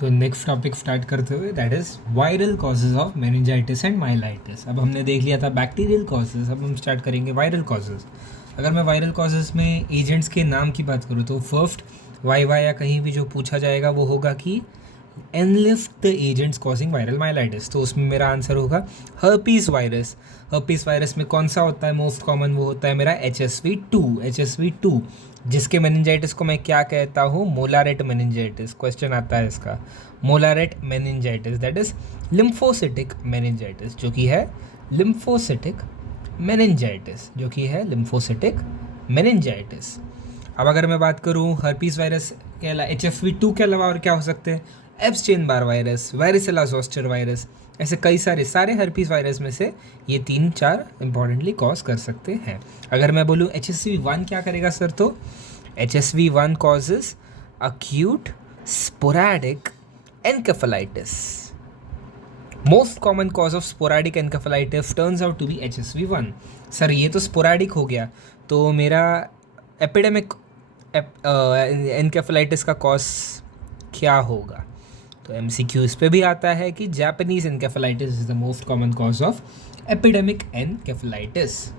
तो next topic start करते हुए that is viral causes of meningitis and myelitis. अब हमने देख लिया था बैक्टीरियल कॉजेज़, अब हम स्टार्ट करेंगे वायरल कॉजेज़। अगर मैं वायरल कॉजेज़ में एजेंट्स के नाम की बात करूँ तो फर्स्ट वाई या कहीं भी जो पूछा जाएगा वो होगा कि analyst the agents causing viral myelitis, तो उसमें मेरा आंसर होगा हर्पीस वायरस। हर्पीस वायरस में कौन सा होता है मोस्ट कॉमन? वो होता है मेरा HSV2 जिसके मेनिंजाइटिस को मैं क्या कहता हूँ? मोलारेट मेनिंजाइटिस। क्वेश्चन आता है इसका, Mollaret meningitis that is lymphocytic meningitis, जो कि है लिम्फोसिटिक मेनिंजाइटिस, जो कि है लिम्फोसिटिक मेनिंजाइटिस। अब अगर मैं बात करूँ हर्पीस वायरस के अलावा HFV2 के अलावा और क्या हो सकते हैं? एप्स्टेन बार वायरस, वारिसेला जोस्टर वायरस, ऐसे कई सारे हर्पीस वायरस में से ये 3-4 इंपॉर्टेंटली कॉज कर सकते हैं। अगर मैं बोलूँ HSV1 क्या करेगा सर, तो HSV1 causes acute sporadic encephalitis. Most common cause of sporadic encephalitis turns out to be HSV1। Sir ये तो स्पोरैडिक हो गया, तो मेरा एपिडेमिक एनकेफेलाइटिस का कॉज क्या होगा? तो MCQ इस पे भी आता है कि Japanese encephalitis is the most common cause of epidemic encephalitis.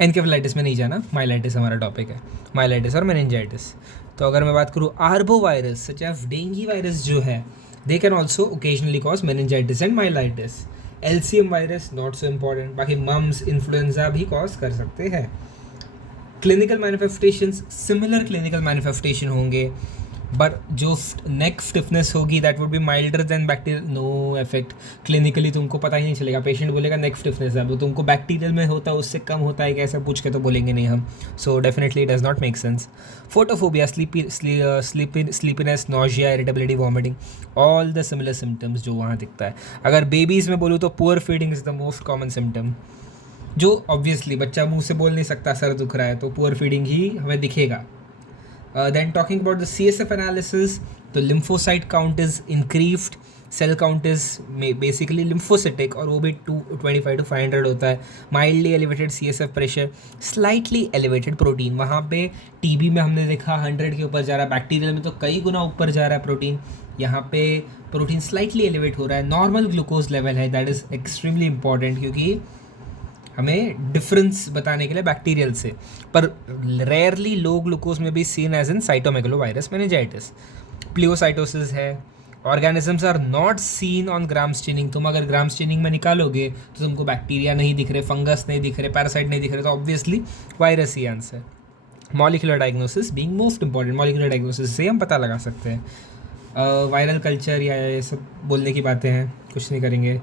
Encephalitis में नहीं जाना, माइलाइटिस हमारा टॉपिक है, माइलाइटिस और मेनिंजाइटिस। तो अगर मैं बात करूँ arbo virus such as dengue virus जो है, they can also occasionally cause meningitis and myelitis. LCM virus not so important, बाकी मम्स इन्फ्लुएंजा भी कॉज कर सकते हैं। Clinical manifestations, similar clinical manifestation होंगे, बट जो नेक स्टिफनेस होगी that would be milder than bacterial. No effect, clinically तुमको पता ही नहीं चलेगा। पेशेंट बोलेगा नेक स्टिफनेस है, वो तुमको बैक्टीरियल में होता है उससे कम होता है कैसा पूछ के तो बोलेंगे नहीं हम। So definitely does not make sense. Photophobia, sleepiness, nausea, irritability, vomiting, all the similar symptoms जो वहाँ दिखता है। अगर बेबीज़ में बोलूँ तो poor feeding is the most common symptom, जो ऑब्वियसली बच्चा मुंह से बोल नहीं सकता सर दुख रहा है, तो पुअर फीडिंग ही हमें दिखेगा। Then talking about the CSF analysis, the lymphocyte count is increased, cell count is basically lymphocytic और वो भी 225 to 500 होता है। Mildly elevated CSF pressure, slightly elevated protein, वहाँ पे TB में हमने देखा 100 के ऊपर जा रहा है, बैक्टीरियल में तो कई गुना ऊपर जा रहा है प्रोटीन, यहाँ पे प्रोटीन स्लाइटली एलिवेट हो रहा है। नॉर्मल ग्लूकोज लेवल है, दैट इज़ एक्सट्रीमली इंपॉर्टेंट क्योंकि हमें डिफरेंस बताने के लिए बैक्टीरियल से, पर रेयरली लो ग्लूकोज में भी seen as in cytomegalovirus meningitis. Pleocytosis है, organisms are not seen on gram staining. तुम अगर ग्राम स्टेनिंग में निकालोगे तो तुमको बैक्टीरिया नहीं दिख रहे, फंगस नहीं दिख रहे, पैरासाइट नहीं दिख रहे, तो ऑब्वियसली वायरस ही answer. Molecular diagnosis being most important, molecular diagnosis से हम पता लगा सकते हैं। वायरल कल्चर या ये सब बोलने की बातें हैं, कुछ नहीं करेंगे।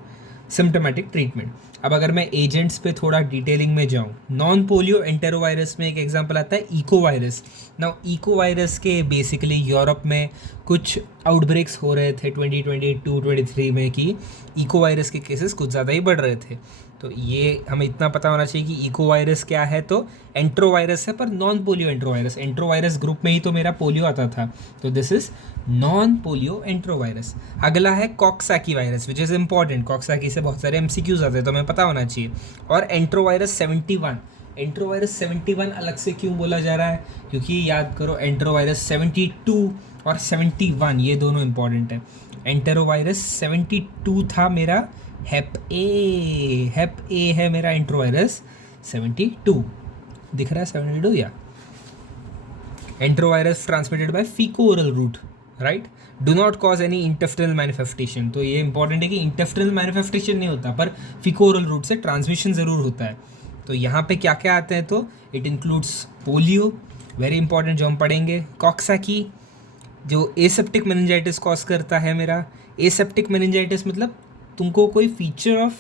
सिम्टोमेटिक ट्रीटमेंट, अब अगर मैं एजेंट्स पे थोड़ा डिटेलिंग में जाऊँ, नॉन पोलियो एंटेरोवायरस में एक एग्जांपल आता है echo virus. Now echo virus के बेसिकली यूरोप में कुछ आउटब्रेक्स हो रहे थे 2022-23 में कि इको वायरस के केसेस कुछ ज़्यादा ही बढ़ रहे थे। तो ये हमें इतना पता होना चाहिए कि इको वायरस क्या है, तो एंट्रोवायरस है पर नॉन पोलियो एंट्रोवायरस। एंट्रोवायरस ग्रुप में ही तो मेरा पोलियो आता था, तो दिस इज नॉन पोलियो एंट्रोवायरस। अगला है Coxsackie virus which is important, Coxsackie से बहुत सारे MCQs आते हैं तो हमें पता होना चाहिए। और एंट्रोवायरस 71, एंट्रोवायरस 71 अलग से क्यों बोला जा रहा है? क्योंकि याद करो एंट्रोवायरस 72 और 71 ये दोनों इंपॉर्टेंट है। एंटेरोवायरस 72 था मेरा हेप ए है मेरा एंट्रोवायरस 72, दिख रहा है 72 या? Enterovirus transmitted by faeco oral route, right. Do not cause any intestinal manifestation, तो ये इंपॉर्टेंट है कि इंटेस्टाइनल मैनिफेस्टेशन नहीं होता पर फीको ओरल रूट से ट्रांसमिशन ज़रूर होता है। तो यहाँ पे क्या क्या आते हैं, तो it includes polio, very important जो हम पढ़ेंगे। कॉक्सैकी जो एसेप्टिक मेनिंजाइटिस कॉज करता है मेरा। एसेप्टिक मेनिंजाइटिस मतलब तुमको कोई फीचर ऑफ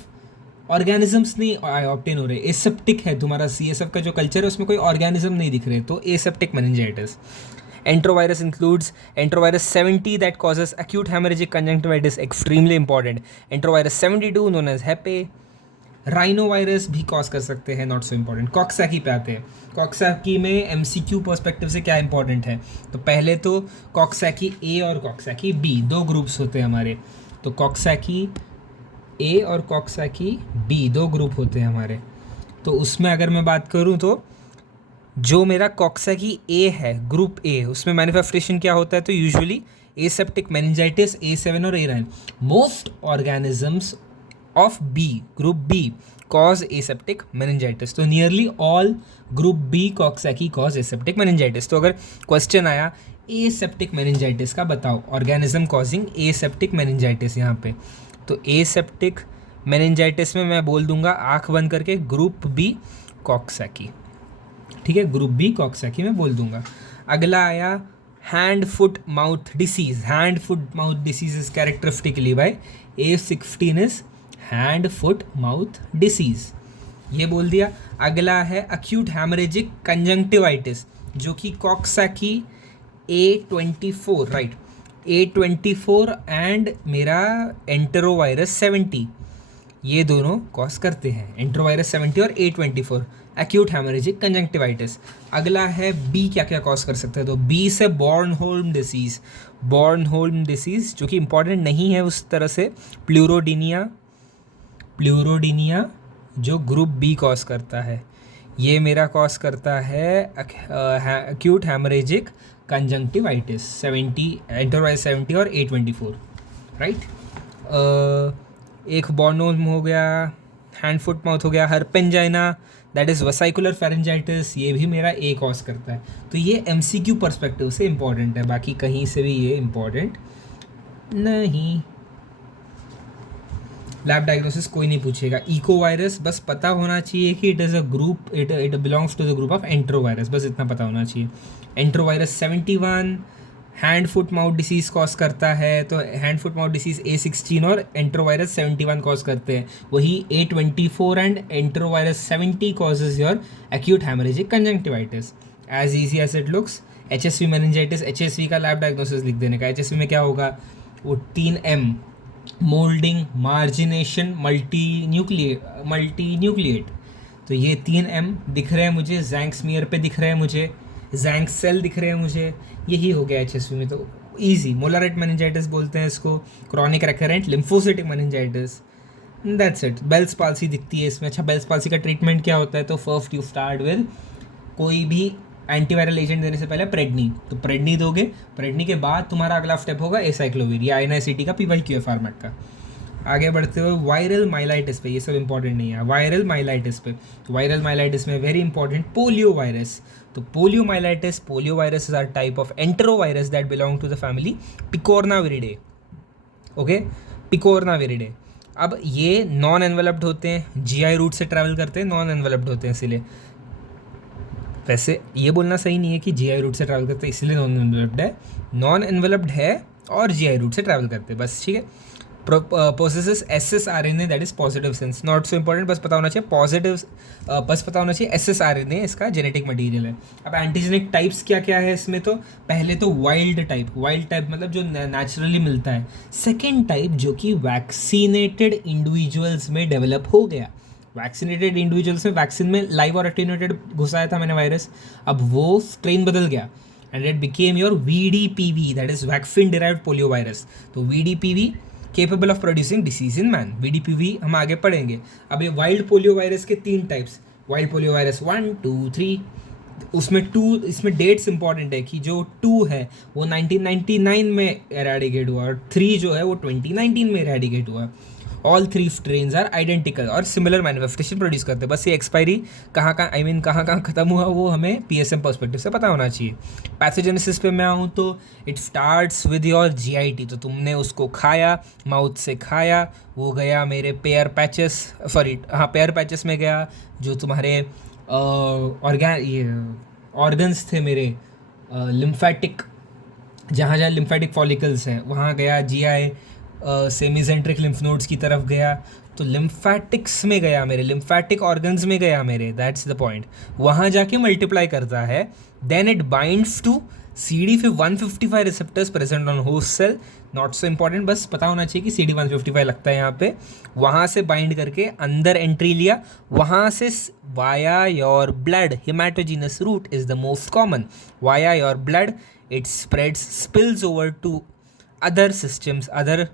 ऑर्गेनिजम्स नहीं ऑब्टेन हो रहे, एसेप्टिक है तुम्हारा CSF का जो कल्चर है उसमें कोई ऑर्गेनिज्म नहीं दिख रहे, तो aseptic meningitis. Enterovirus includes enterovirus 70 that causes acute hemorrhagic conjunctivitis, extremely important. Enterovirus 72 known as हेपे। राइनोवायरस भी कॉज कर सकते हैं, नॉट सो इम्पॉर्टेंट। कॉक्सैकी पे आते हैं, कॉक्सैकी में MCQ पर्सपेक्टिव से क्या इंपॉर्टेंट है, तो पहले तो कॉक्सैकी A और कॉक्सैकी B दो ग्रुप्स होते हैं हमारे, तो कॉक्सैकी A और कॉक्सैकी B दो ग्रुप होते हैं हमारे। तो उसमें अगर मैं बात करूँ तो जो मेरा कॉक्सैकी ए है, ग्रुप ए, उसमें मैनिफेस्टेशन क्या होता है? तो यूजुअली एसेप्टिक मेनिंजाइटिस, A7 और A9। Most organisms of B, group B, cause aseptic meningitis. तो nearly all group B Coxsackie cause aseptic meningitis. तो अगर क्वेश्चन आया एसेप्टिक मेनिंजाइटिस का बताओ, ऑर्गेनिज्म कॉजिंग एसेप्टिक मेनिंजाइटिस यहाँ पे, तो एसेप्टिक मेनिंजाइटिस में मैं बोल दूंगा आँख बंद करके ग्रुप बी कॉक्सैकी। ठीक है, ग्रुप बी कॉक्सैकी में बोल दूंगा। अगला आया hand foot mouth disease. Hand foot mouth disease is characteristically by A16 is hand foot mouth disease, ये बोल दिया। अगला है अक्यूट हैमरेजिक कंजंक्टिवाइटिस, जो कि Coxsackie A24, right, A24 and मेरा एंटेरोवायरस 70, ये दोनों कॉज करते हैं, एंटेरोवायरस 70 और A24, एक्यूट हैमरेजिक कंजंक्टिवाइटिस। अगला है बी, क्या क्या कॉज कर सकते हैं? तो बी से बॉर्नहोल्म डिसीज़, बॉर्नहोल्म डिसीज़ जो कि इंपॉर्टेंट नहीं है उस तरह से। प्लूरोडीनिया, प्लूरोडीनिया जो ग्रुप बी कॉज करता है, ये मेरा कॉज करता है एक्यूट हैमरेजिक कंजंक्टिवाइटिस 70, एंटेरोवायरस 70 और A24, राइट। एक बॉर्नहोल्म हो गया, हैंड फुट माउथ हो गया, हर्पेंजाइना दैट इज़ वेसाइकुलर फेरेंजाइटिस, ये भी मेरा ए कॉज करता है। तो ये MCQ पर्सपेक्टिव से इम्पॉर्टेंट है, बाकी कहीं से भी ये इम्पॉर्टेंट नहीं। लैब डायग्नोसिस कोई नहीं पूछेगा। इको वायरस बस पता होना चाहिए कि it is a group, it belongs to the group of enterovirus, बस इतना पता होना चाहिए। Enterovirus 71 hand foot mouth disease cause करता है, तो hand foot mouth disease A16 और एंट्रोवायरस 71 कॉज करते हैं। वही A24 and enterovirus 70 causes your acute haemorrhagic conjunctivitis. As easy as it looks. HSV meningitis, HSV का लैब डायग्नोसिस लिख देने का। HSV में क्या होगा? वो 3M, moulding, margination, multi nucleate. तो ये 3M दिख रहे हैं मुझे, जैंक स्मीयर पे दिख रहे हैं मुझे, जैंक सेल दिख रहे हैं मुझे, यही हो गया HSV में। तो ईजी, मोलरेट मेनिंजाइटिस बोलते हैं इसको, chronic recurrent lymphocytic meningitis, that's it. Bell's palsy दिखती है इसमें। अच्छा, बेल्स पाल्सी का ट्रीटमेंट क्या होता है? तो फर्स्ट यू स्टार्ट विद कोई भी एंटीवायरल एजेंट देने से पहले प्रेडनी, तो प्रेडनी दोगे, प्रेडनी के बाद तुम्हारा अगला स्टेप होगा एसाइक्लोविर या NICT का PYQA फॉर्मेट का। आगे बढ़ते हुए वायरल माइलाइटिस पे, ये सब इंपॉर्टेंट नहीं है। वायरल माइलाइटिस पे, तो वायरल माइलाइटिस में वेरी इंपॉर्टेंट पोलियो वायरस। तो polio myelitis, polio virus are type of enterovirus that belong to the family picornaviridae. Okay, picornaviridae. अब ये नॉन एनवेलप्ड होते हैं, GI रूट से ट्रैवल करते हैं, नॉन एनवेलप्ड होते हैं, इसीलिए। वैसे ये बोलना सही नहीं है कि GI रूट से ट्रैवल करते हैं इसलिए नॉन एनवेलप्ड है, नॉन एनवेलप्ड है और GI रूट से ट्रैवल करते हैं, बस। ठीक है, possesses SSRNA that is positive sense, not so important, बस पता होना चाहिए पॉजिटिव, बस पता होना चाहिए SSRNA इसका जेनेटिक मटीरियल है। अब एंटीजेनिक टाइप्स क्या क्या है इसमें? तो पहले तो वाइल्ड टाइप मतलब जो नेचुरली मिलता है। सेकेंड टाइप जो कि वैक्सीनेटेड इंडिविजुअल्स में डेवलप हो गया। वैक्सीनेटेड इंडिविजुअल्स में वैक्सीन में लाइव और अटेन्यूएटेड घुसाया था मैंने वायरस, अब वो स्ट्रेन बदल गया and it became your VDPV that is vaccine derived polio virus. तो VDPV capable of producing disease in man, VDPV हम आगे पढ़ेंगे। अब ये वाइल्ड पोलियो वायरस के 3 टाइप्स, वाइल्ड पोलियो वायरस 1, 2, 3। उसमें 2, इसमें डेट्स इंपॉर्टेंट है कि जो 2 है वो 1999 में एराडिकेट हुआ और 3 जो है वो 2019 में एराडिकेट हुआ। ऑल 3 स्ट्रेन्स आर आइडेंटिकल और सिमिलर मैनिफेस्टेशन प्रोड्यूस करते हैं, बस ये एक्सपायरी कहाँ कहाँ खत्म हुआ वो हमें PSM पर्सपेक्टिव से पता होना चाहिए। पैथोजेनेसिस पे मैं आऊँ तो it starts with your GIT, तो तुमने उसको खाया, माउथ से खाया, वो गया मेरे पेयर पैचेस में गया, जो तुम्हारे ऑर्गन्स थे मेरे, लिम्फेटिक, जहाँ जहाँ लिम्फेटिक फॉलिकल्स हैं वहाँ गया, GI से मेसेंट्रिक लिम्फ नोड्स की तरफ गया, तो लिम्फैटिक्स में गया मेरे, लिम्फैटिक ऑर्गन्स में गया मेरे, दैट्स द पॉइंट। वहाँ जाके मल्टीप्लाई करता है, then it binds to CD155 receptors present on host cell, not so important, बस पता होना चाहिए कि CD155 लगता है यहाँ पे। वहाँ से बाइंड करके अंदर एंट्री लिया, वहाँ से via your blood, hematogenous route is the most common, via your blood it spreads, spills over to other systems, other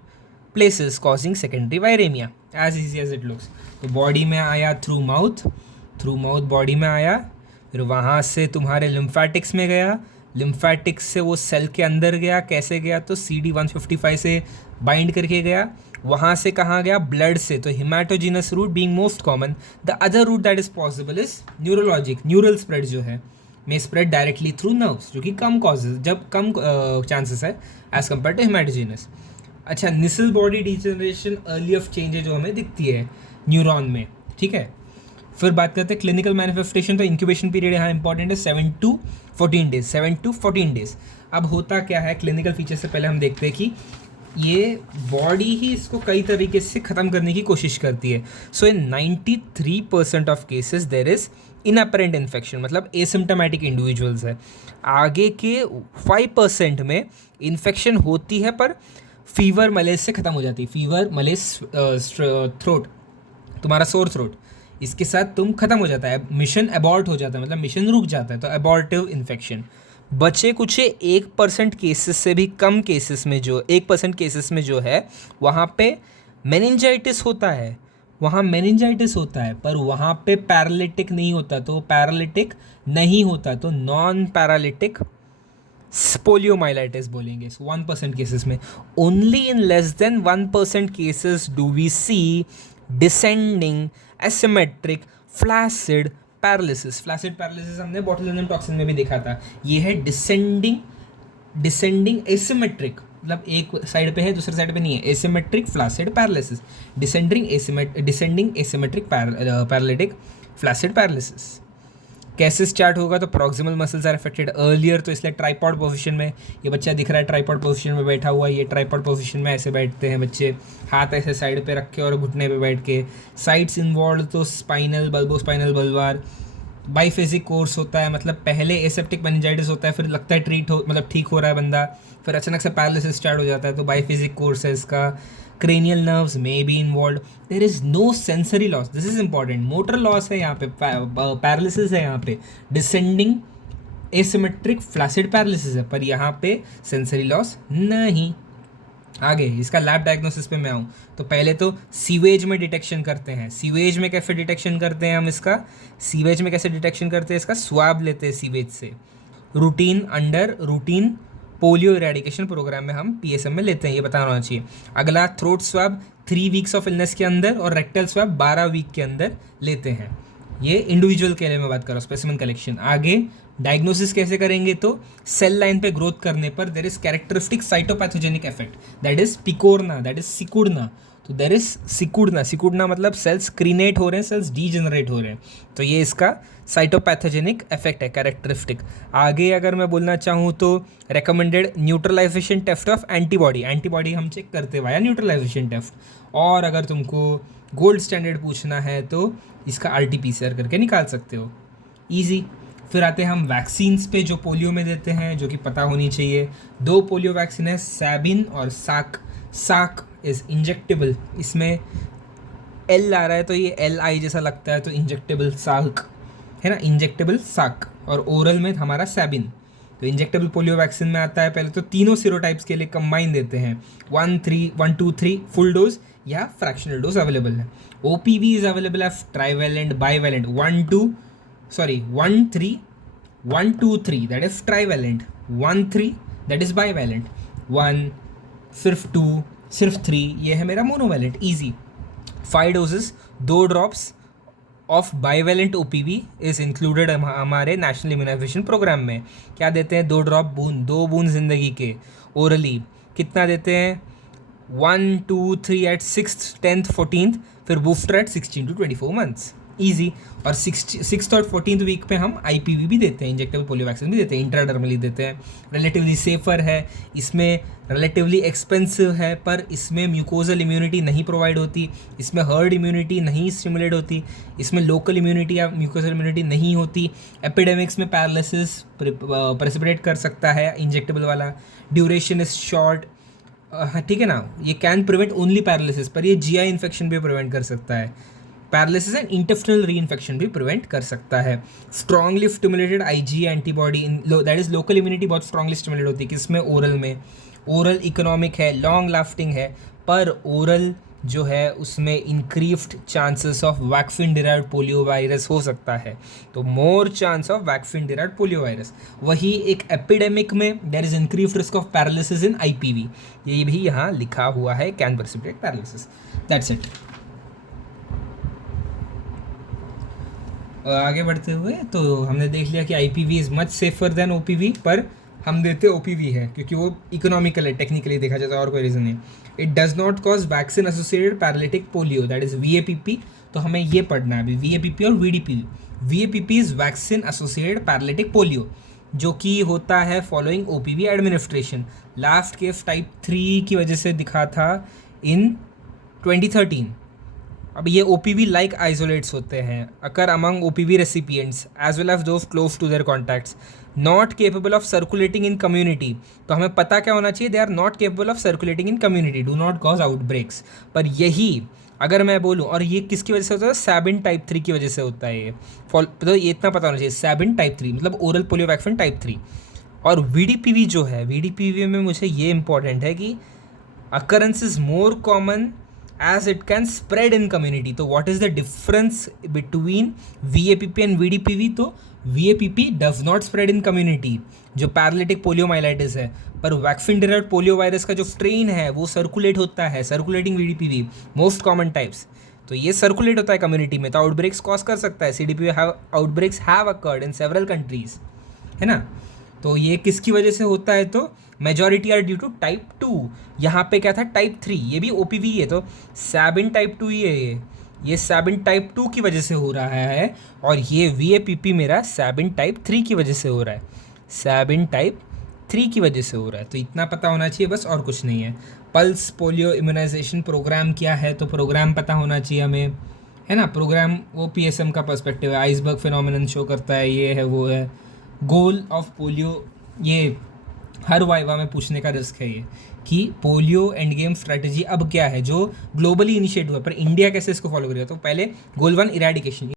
places causing secondary viremia, as easy as it looks। तो body में आया through mouth body में आया, फिर वहाँ से तुम्हारे lymphatics में गया, लिम्फेटिक्स से वो सेल के अंदर गया, कैसे गया तो CD155 से बाइंड करके गया, वहाँ से कहाँ गया, ब्लड से, तो hematogenous route being most common. The other route that is possible is neurologic, neural spread जो है में स्प्रेड डायरेक्टली थ्रू नर्व्स, जो कि कम कॉजेज, जब कम चांसेस है एज कम्पेयर टू हिमाटोजिनस। अच्छा, Nissl body degeneration early of change जो हमें दिखती है न्यूरॉन में, ठीक है। फिर बात करते हैं क्लिनिकल मैनिफेस्टेशन, तो इंक्यूबेशन पीरियड यहाँ इंपॉर्टेंट है 7 to 14 डेज, 7 to 14 डेज। अब होता क्या है, क्लिनिकल फीचर से पहले हम देखते हैं कि ये बॉडी ही इसको कई तरीके से ख़त्म करने की कोशिश करती है। So in 93% of cases there is inapparent infection, मतलब एसिम्टोमेटिक इंडिविजुअल्स है। आगे के 5% में इन्फेक्शन होती है पर फीवर मलेज से ख़त्म हो जाती है। फीवर मलेज थ्रोट, तुम्हारा सोर थ्रोट, इसके साथ तुम ख़त्म हो जाता है, मिशन अबॉर्ट हो जाता है, मतलब मिशन रुक जाता है, तो अबॉर्टिव इन्फेक्शन। बचे कुछ 1% केसेस से भी कम केसेस में, जो 1% केसेस में जो है वहाँ पे मेनिंजाइटिस होता है, वहाँ मेनिंजाइटिस होता है, पर वहाँ पे पैरालिटिक नहीं होता, तो पैरालिटिक नहीं होता, तो नॉन पैरालिटिक पोलियोमाइलाइटिस बोलेंगे 1% केसेस में। Only in less than 1% cases do we see descending asymmetric flaccid paralysis. Flaccid paralysis हमने बोtulinum टॉक्सिन में भी देखा था। ये है डिसेंडिंग एसिमेट्रिक, मतलब एक साइड पे है दूसरे साइड पे नहीं है, asymmetric flaccid paralysis, descending asymmetric paralytic flaccid paralysis. कैसे स्टार्ट होगा, तो proximal muscles are affected earlier, तो इसलिए ट्राइपॉड पोजीशन में ये बच्चा दिख रहा है, ट्राइपॉड पोजीशन में बैठा हुआ है, ये ट्राइपॉड पोजीशन में ऐसे बैठते हैं बच्चे, हाथ ऐसे साइड पे रख के और घुटने पे बैठ के। साइड्स इन्वॉल्व तो स्पाइनल, बल्बोस्पाइनल बल्बार। बाईफेजिक कोर्स होता है, मतलब पहले एसेप्टिक मेनिंजाइटिस होता है, फिर लगता है मतलब ठीक हो रहा है बंदा, फिर अचानक से पैरालिसिस स्टार्ट हो जाता है, तो बाईफेजिक कोर्स है इसका। cranial nerves may be involved, there is no sensory loss, this is important, motor loss है यहाँ पे, paralysis है यहाँ पे, descending asymmetric flaccid paralysis है, पर यहाँ पे sensory loss नहीं। आगे इसका लैब डायग्नोसिस पे मैं आऊँ तो पहले तो सीवेज में डिटेक्शन करते हैं। सीवेज में कैसे डिटेक्शन करते हैं हम इसका, सीवेज में कैसे डिटेक्शन करते हैं इसका, स्वाब लेते हैं सीवेज से, रूटीन पोलियो इरेडिकेशन प्रोग्राम में हम PSM में लेते हैं, ये बताना होना चाहिए। अगला throat swab 3 weeks of illness के अंदर, और रेक्टल स्वैब 12 वीक के अंदर लेते हैं। ये इंडिविजुअल के लिए मैं बात कर रहा हूँ, स्पेसिमेन कलेक्शन। आगे डायग्नोसिस कैसे करेंगे, तो सेल लाइन पे ग्रोथ करने पर there is characteristic cytopathogenic effect, that is picorna, that is सिकुड़ना। तो देर इज सिकुड़ना मतलब सेल्स क्रीनेट हो रहे हैं, सेल्स डीजेनरेट हो रहे हैं, तो ये इसका साइटोपैथोजेनिक इफेक्ट है, कैरेक्टरिस्टिक। आगे अगर मैं बोलना चाहूँ तो recommended neutralisation test of antibody हम चेक करते हैं वाया न्यूट्रलाइजेशन टेस्ट। और अगर तुमको गोल्ड स्टैंडर्ड पूछना है तो इसका RT-PCR करके निकाल सकते हो, ईजी। फिर आते हैं हम वैक्सीन्स पे जो पोलियो में देते हैं, जो कि पता होनी चाहिए। 2 पोलियो वैक्सीन है, सैबिन और साक इज़ इंजेक्टेबल, इसमें L आ रहा है तो ये LI जैसा लगता है, तो इंजेक्टेबल साक है ना, इंजेक्टेबल साक। और ओरल में हमारा सैबिन, तो इंजेक्टेबल पोलियो वैक्सीन में आता है। पहले तो तीनों सीरोटाइप्स के लिए कंबाइन देते हैं, 1, 2, 3 फुल डोज या फ्रैक्शनल डोज अवेलेबल है। OPV is available of trivalent, bivalent, 1, 2, 3 that is trivalent, 1, 3 that is bivalent, 1 सिर्फ 2 सिर्फ 3 ये है मेरा monovalent, easy. 5 doses, 2 drops of bivalent OPV is included हमारे नेशनल इम्यूनाइजेशन प्रोग्राम में। क्या देते हैं, 2 ड्रॉप बूंद, 2 बूंद जिंदगी के ओरली। कितना देते हैं, 1, 2, 3 एट 6th, 10th, 14th, फिर booster at 16 to 24 months, easy. और 6th और 14th वीक पे हम IPV भी देते हैं, इंजेक्टेबल पोलियो वैक्सीन भी देते हैं, इंट्राडर्मली देते हैं। रिलेटिवली सेफर है, इसमें रिलेटिवली एक्सपेंसिव है, पर इसमें म्यूकोजल इम्यूनिटी नहीं प्रोवाइड होती, इसमें हर्ड इम्यूनिटी नहीं स्टिमुलेट होती, इसमें लोकल इम्यूनिटी या म्यूकोजल इम्यूनिटी नहीं होती। एपिडेमिक्स में पैरालिसिस प्रेसिपिटेट कर सकता है इंजेक्टेबल वाला, ड्यूरेशन इज शॉर्ट, ठीक है ना। ये कैन प्रिवेंट ओनली पैरालिसिस, पर ये GI इन्फेक्शन भी प्रिवेंट कर सकता है, paralysis and intestinal reinfection भी प्रिवेंट कर सकता है। Strongly stimulated IgE antibody in that is local immunity बहुत स्ट्रांगली स्टिमुलेट होती है, किसमें, ओरल में। ओरल इकोनॉमिक है, लॉन्ग लास्टिंग है, पर ओरल जो है उसमें increased chances of vaccine derived polio virus हो सकता है, तो more chance of vaccine derived polio virus. वही एक एपिडेमिक में there is increased risk of paralysis in IPv, ये भी यहाँ लिखा हुआ है, can precipitate paralysis. That's it. आगे बढ़ते हुए तो हमने देख लिया कि IPv is much safer than OPV, पर हम देते ओपीवी है क्योंकि वो इकोनॉमिकल है, टेक्निकली देखा जाए तो और कोई रीज़न नहीं। It does not cause vaccine associated paralytic polio, that is VAPP. तो हमें ये पढ़ना है अभी, वीएपीपी और VDP. VAPP is vaccine associated paralytic polio, जो कि होता है following OPV administration. Last case type 3 की वजह से दिखा था इन 2013। अब ये ओपीवी लाइक आइसोलेट्स होते हैं, occur among OPV recipients as well as those close to their contacts, not capable of circulating in community. तो हमें पता क्या होना चाहिए, they are not capable of circulating in community, do not cause outbreaks. पर यही अगर मैं बोलूँ, और ये किसकी वजह से होता है, सैबिन टाइप 3 की वजह से होता है ये। तो ये इतना पता होना चाहिए, सैबिन टाइप 3 मतलब ओरल पोलियो वैक्सीन टाइप 3। और वीडीपीवी जो है, वीडीपीवी में मुझे ये इंपॉर्टेंट है कि occurrence is more common as it can spread in community। तो what is the difference between VAPP and VDPV? तो VAPP does not spread in community, जो पैरालिटिक पोलियोमाइलाइटिस है, पर वैक्सीन डिराइव्ड पोलियो वायरस का जो strain है वो circulate होता है, circulating VDPV most common types. तो ये सर्कुलेट होता है कम्युनिटी में, तो आउटब्रेक्स कॉज कर सकता है। CDPV outbreaks have occurred in several countries, है ना। तो ये किसकी वजह से होता है, तो majority are due to type 2। यहाँ पे क्या था, टाइप 3, ये भी ओपीवी है, तो सैबिन टाइप 2 ही है ये सैबिन टाइप 2 की वजह से हो रहा है। और ये वीएपीपी मेरा सैबिन टाइप 3 की वजह से हो रहा है, सैबिन टाइप 3 की वजह से हो रहा है। तो इतना पता होना चाहिए बस, और कुछ नहीं है। पल्स पोलियो इम्यूनाइजेशन प्रोग्राम क्या है, तो प्रोग्राम पता होना चाहिए हमें, है ना। प्रोग्राम वो पीएसएम का पर्सपेक्टिव है, आइसबर्ग फिनोमिनन शो करता है, ये है वो है। गोल ऑफ पोलियो, ये हर वाइवा में पूछने का रिस्क है ये, कि पोलियो एंड गेम स्ट्रैटेजी अब क्या है जो ग्लोबली इनिशिएट हुआ, पर इंडिया कैसे इसको फॉलो करेगा। तो पहले गोल 1 इरेडिकेशन,